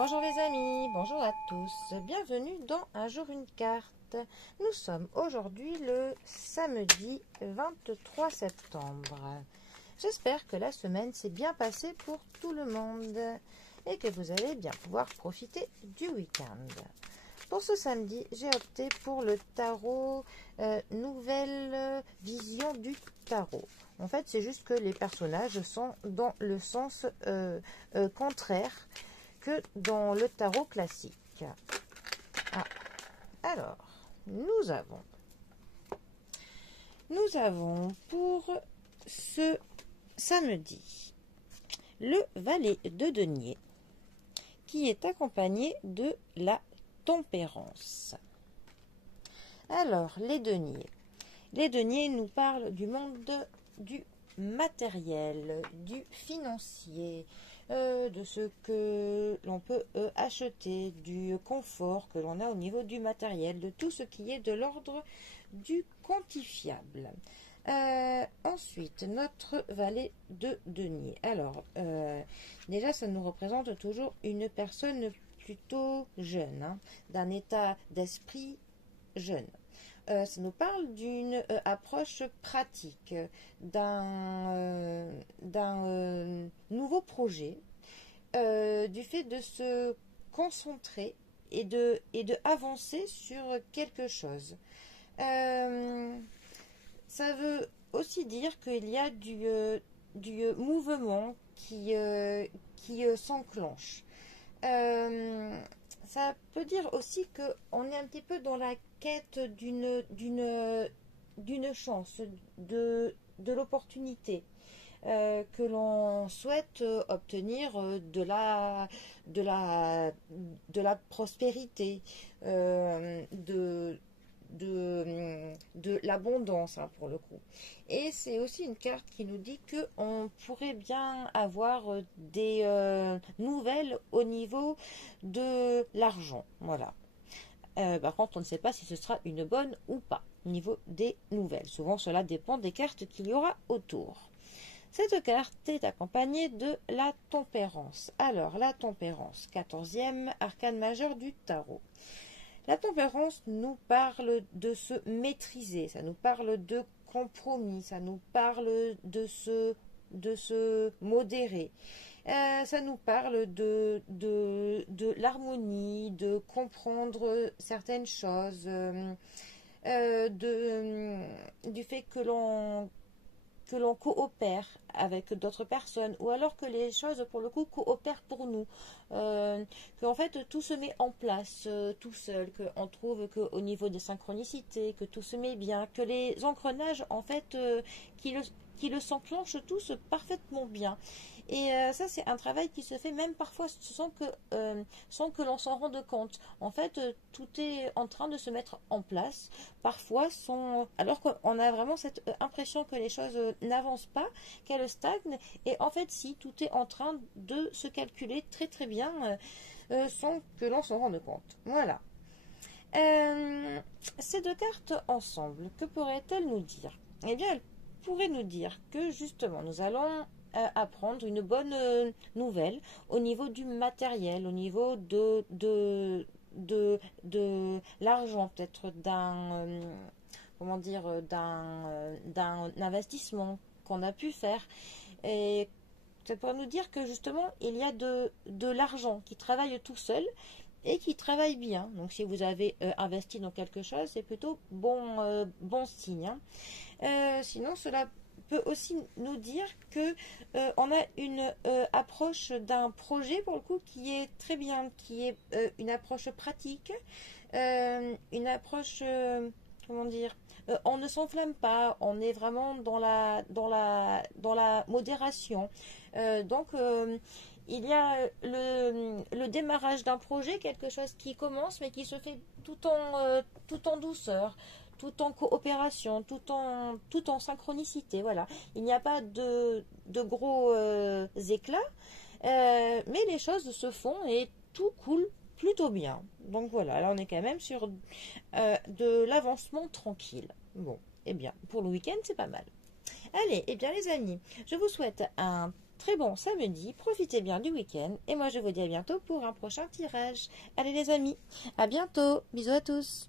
Bonjour les amis, bonjour à tous, bienvenue dans Un jour une carte. Nous sommes aujourd'hui le samedi 23 septembre. J'espère que la semaine s'est bien passée pour tout le monde et que vous allez bien pouvoir profiter du week-end. Pour ce samedi, j'ai opté pour le tarot Nouvelle Vision du Tarot. En fait, c'est juste que les personnages sont dans le sens contraire que dans le tarot classique. Ah, alors, nous avons pour ce samedi le valet de denier qui est accompagné de la tempérance. Alors, les deniers nous parlent du monde du matériel, du financier, de ce que l'on peut acheter, du confort que l'on a au niveau du matériel, de tout ce qui est de l'ordre du quantifiable. Ensuite, notre valet de denier. Alors, déjà, ça nous représente toujours une personne plutôt jeune, hein, d'un état d'esprit jeune. Ça nous parle d'une approche pratique, d'un nouveau projet, du fait de se concentrer et de avancer sur quelque chose. Ça veut aussi dire qu'il y a du mouvement qui s'enclenche. Ça peut dire aussi qu'on est un petit peu dans la quête d'une chance, de l'opportunité que l'on souhaite obtenir de la prospérité, de l'abondance, hein, pour le coup. Et c'est aussi une carte qui nous dit qu'on pourrait bien avoir des nouvelles au niveau de l'argent. Voilà. Par contre, on ne sait pas si ce sera une bonne ou pas au niveau des nouvelles. Souvent, cela dépend des cartes qu'il y aura autour. Cette carte est accompagnée de la tempérance. Alors, la tempérance, 14e arcane majeur du tarot. La tempérance nous parle de se maîtriser, ça nous parle de compromis, ça nous parle de se modérer. Ça nous parle de l'harmonie, de comprendre certaines choses, du fait que l'on coopère avec d'autres personnes, ou alors que les choses, pour le coup, coopèrent pour nous. Qu'en fait, tout se met en place tout seul, qu'on trouve qu'au niveau des synchronicités, que tout se met bien, que les engrenages, en fait, qui le s'enclenchent tous parfaitement bien. Et ça, c'est un travail qui se fait même parfois sans que l'on s'en rende compte. En fait, tout est en train de se mettre en place, parfois alors qu'on a vraiment cette impression que les choses n'avancent pas, qu'elles stagnent. Et en fait, si, tout est en train de se calculer très très bien, sans que l'on s'en rende compte. Voilà. Ces deux cartes ensemble, que pourraient-elles nous dire? Eh bien, elles pourraient nous dire que justement, nous allons apprendre une bonne nouvelle au niveau du matériel, au niveau de l'argent, peut-être d'un investissement qu'on a pu faire. Et ça pourrait nous dire que justement, il y a de l'argent qui travaille tout seul et qui travaille bien. Donc si vous avez investi dans quelque chose, c'est plutôt bon signe, hein. Sinon, cela peut aussi nous dire que on a une approche d'un projet, pour le coup, qui est très bien, qui est une approche pratique, une approche, comment dire, on ne s'enflamme pas, on est vraiment dans la modération. Donc il y a le démarrage d'un projet, quelque chose qui commence mais qui se fait tout en douceur, tout en coopération, tout en synchronicité. Voilà. Il n'y a pas de gros éclats, mais les choses se font et tout coule plutôt bien. Donc voilà, là on est quand même sur de l'avancement tranquille. Bon, eh bien, pour le week-end, c'est pas mal. Allez, eh bien les amis, je vous souhaite un très bon samedi, profitez bien du week-end et moi je vous dis à bientôt pour un prochain tirage. Allez les amis, à bientôt, bisous à tous.